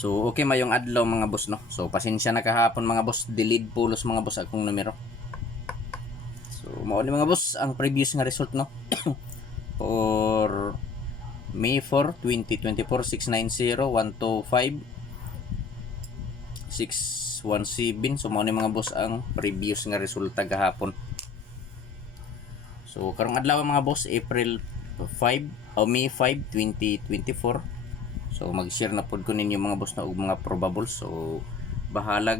So okay mayong adlaw mga boss no. So pasensya na kahapon mga boss, delayed pulos mga boss akong numero. So mao ni mga boss ang previous nga result no. For May 4, 2024, 690, 125, 617. So mao ni mga boss ang previous nga resulta gahapon. So karong adlaw mga boss, April 5 o May 5, 2024. So mag-share na pod ko ninyo mga boss na og mga probables. So bahalag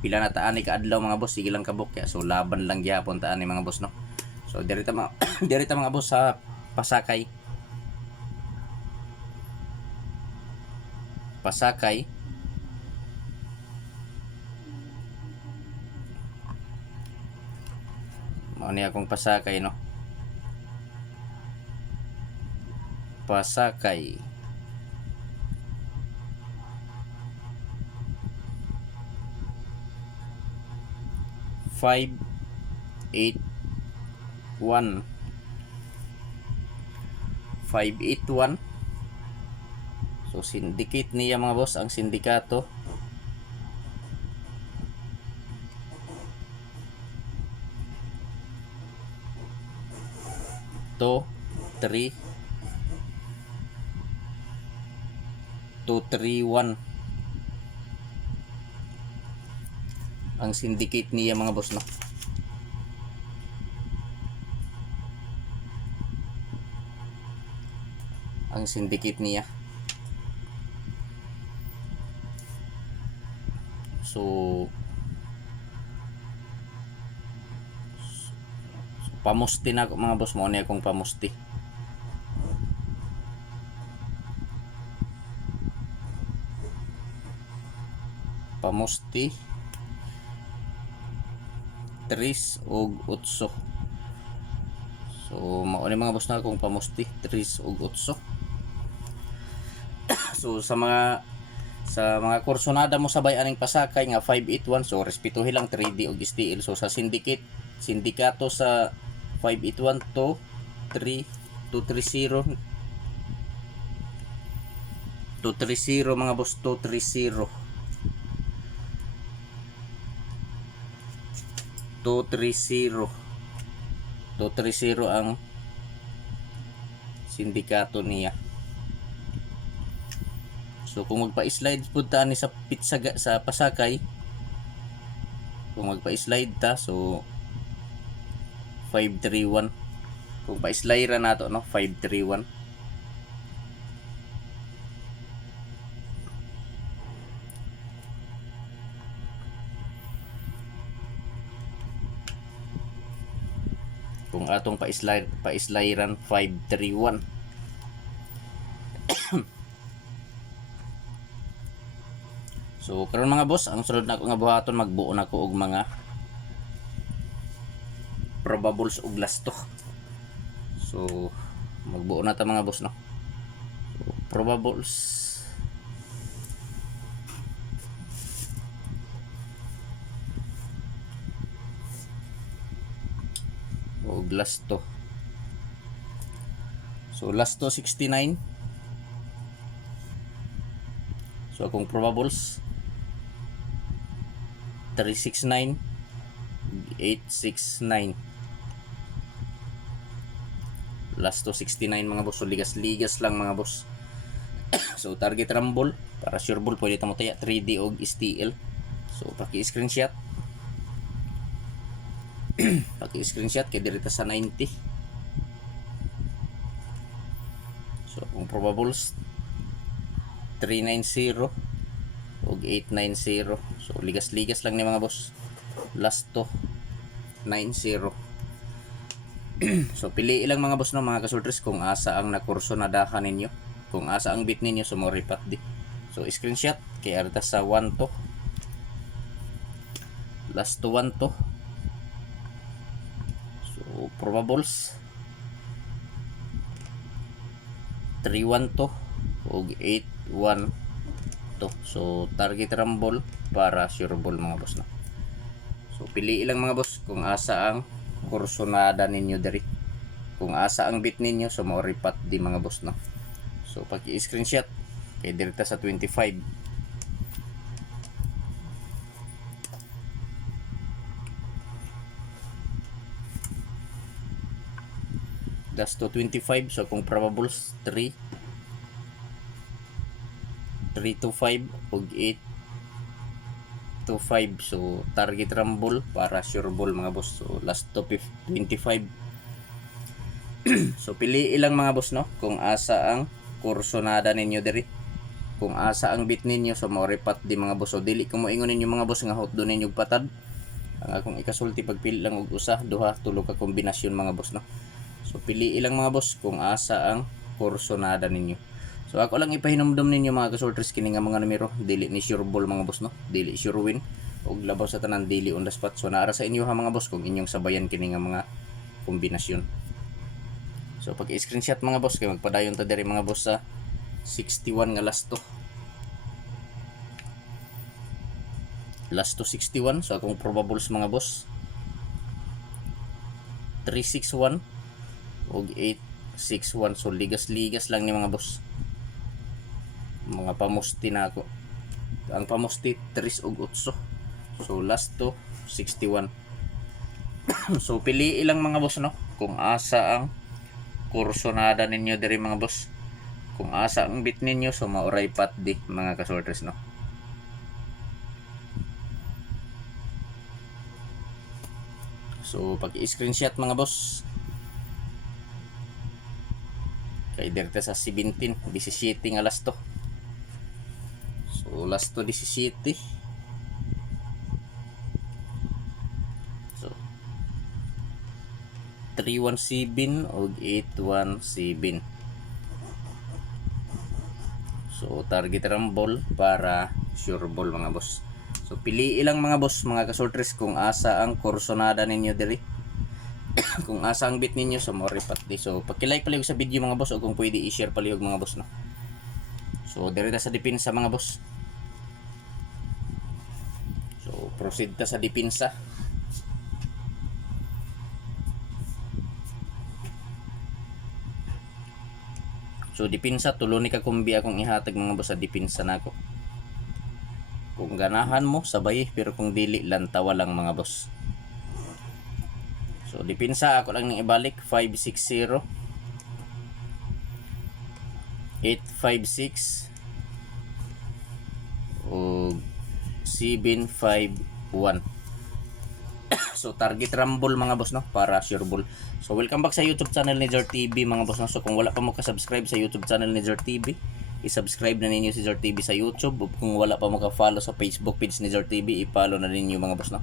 pila na taan ni kaadlaw mga boss, sige lang kabok ya. So laban lang gyapon taan ni mga boss no. So direta mga direta mga boss sa Pasakay. Pasakay. Mao ni akong Pasakay no. Pasakay. Five, 8, 1, 581. So syndicate niya mga boss, ang sindikato. To 3 231 ang syndicate niya mga boss no. Ang syndicate niya. So pamusti na mga boss, mo ni akong pamusti. Pamusti 3 og 8. So mao ni mga boss na akong pamusti 3 og 8. So sa mga kursonada mo sabay aning Pasakay nga 581, so respetuhin lang 3D og STL. So sa sindikato sa 581 to 230 mga boss, 230 ang sindikato niya. So kung magpa-slide punta ni sa pizza sa Pasakay, kung magpa-slide ta, so 531. Kung pa-slide ra nato no, 531. Kung atong pa-slideran 531. So karon mga boss, ang sunod nako nga buhaton, magbuo nako og mga probables og lasto. So magbuo na ta mga boss no. So, probables og lasto. So lasto 69. So akong probables 369, 869. Lasto 69 mga boss. So ligas-ligas lang mga boss. So target rumble para sure ball pwede tamo taya 3D og STL. So paki-screenshot. Paki-screenshot kay direta sa 90. So kung probables 390 og 890. So ligas-ligas lang ni mga boss. Lasto 90. So pili ilang mga boss no mga kasultres kung asa ang nakurso na dahan ninyo, kung asa ang bit ninyo, so mo ripat di. So screenshot kay arta sa 1 to. Last to 1 to. So probables 3-1 to og 8-1 to. So target rumble para sure ball mga boss no. So pili ilang mga boss kung asa ang kursonada ninyo diri, kung asa ang bit ninyo, so mo ripat di mga boss no. So pag i-screenshot kay direta sa 25. Last to 25. So kung probables 3 to 5 ug 8 to 5. So target rumble para sure ball mga boss. So last to 25. So pili ilang mga boss no kung asa ang kursonada ninyo diri. Kung asa ang bit ninyo so mao repat di mga boss. So dili ko mo ingon ninyo mga boss nga hot do ninyo patad. Ang akong ikasulti pagpili lang og usa, duha, tulo ka kombinasyon mga boss no. So pili ilang mga boss kung asa ang kursonada ninyo. So ako lang ipahinumdum ninyo mga kasorters kini nga mga numero, dili ni sure ball mga boss no, dili sure win og labaw sa tanan dili on the spot. So naara sa inyo ha mga boss kung inyong sabayan kini nga mga kombinasyon. So pag i-screenshot mga boss kay magpadayon ta diri mga boss sa 61 nga last to. Last to 61. So akong probables mga boss 361 og 861. So ligas-ligas lang ni mga boss. Mga pamusti na ako. Ang pamusti 3 og 8. So last to 61. So pili ilang mga boss no kung asa ang kursonada ninyo diri mga boss. Kung asa ang bit ninyo so mauray pat di mga kasorters no. So pag i-screenshot mga boss kay direta sa 17 nga last to. So last to 17. So 317 og 817. So target rumble para sure ball mga boss. So pili ilang mga boss mga kasorters kung asa ang kursonada ninyo diri. Kung asa ang bit ninyo so mo repat di. So paki-like palihog sa video mga boss o kung pwede i-share palihog mga boss no. So diri ta sa depensa mga boss. So proceed ta sa depensa. So depensa tulo ni ka kumbi akong ihatag mga boss sa depensa nako. Kung ganahan mo sabay pero kung dili lantawa lang mga boss. So depensa ako lang nang ibalik 560 856 o 751. So target rumble mga boss no para sure ball. So welcome back sa YouTube channel ni Zor TV mga boss no. So kung wala pa mo ka-subscribe sa YouTube channel ni Zor TV, i-subscribe na ninyo si Zor TV sa YouTube. Kung wala pa mo ka-follow sa Facebook page ni Zor TV, i-follow na ninyo mga boss no.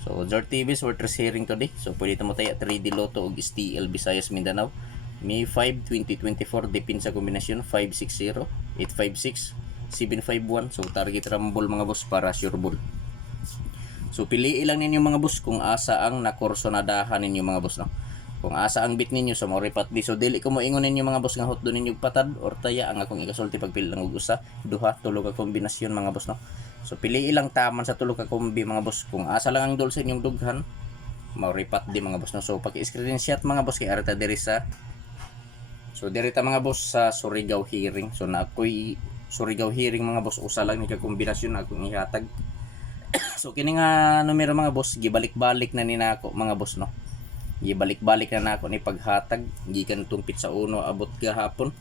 So Zor TV is worth sharing today. So pwede mo tayo 3D Lotto og STL Visayas Mindanao. May 5 2024 depensa kombinasyon 560 856 751. So target rumble mga boss para sure ball. So pili lang ninyo mga boss kung asa ang nakursonadahan ninyo mga boss no. Kung asa ang bit ninyo so mo repat di. So dili ko mo ingon ninyo mga boss nga hot do ninyo patad or taya ang akong ikasulti pagpili lang og usa, duha, tulo ka kombinasyon mga boss no. So pili ilang taman sa tulo ka kombi mga boss. Kung asa lang ang dol sa inyong dughan, mauripat di mga boss no. So pag screenshot mga boss kay arta diri sa so diri ta mga boss sa Surigao hearing. So na ako'y Surigao hearing mga boss usa lang ni ka kombinasyon akong ihatag. So kini nga numero mga boss gibalik-balik na ni nako mga boss no. Gibalik-balik na nako ni paghatag gikan tumpit sa uno abot gahapon.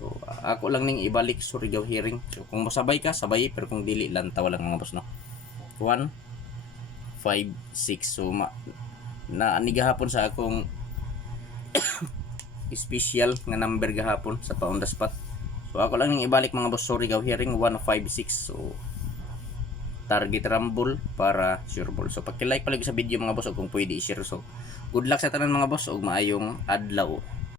So ako lang ning ibalik Surigao hearing. So kung mosabay ka sabay pero kung dili lantaw lang mga boss no. 1 5 6. So na ani gahapon sa akong special nga number gahapon sa pa on the spot. So ako lang ning ibalik mga boss Surigao hearing 156. So target rumble para sure ball. So paki-like palagi sa video mga boss o kung pwede i-share. So good luck sa tanan mga boss ug maayong adlaw.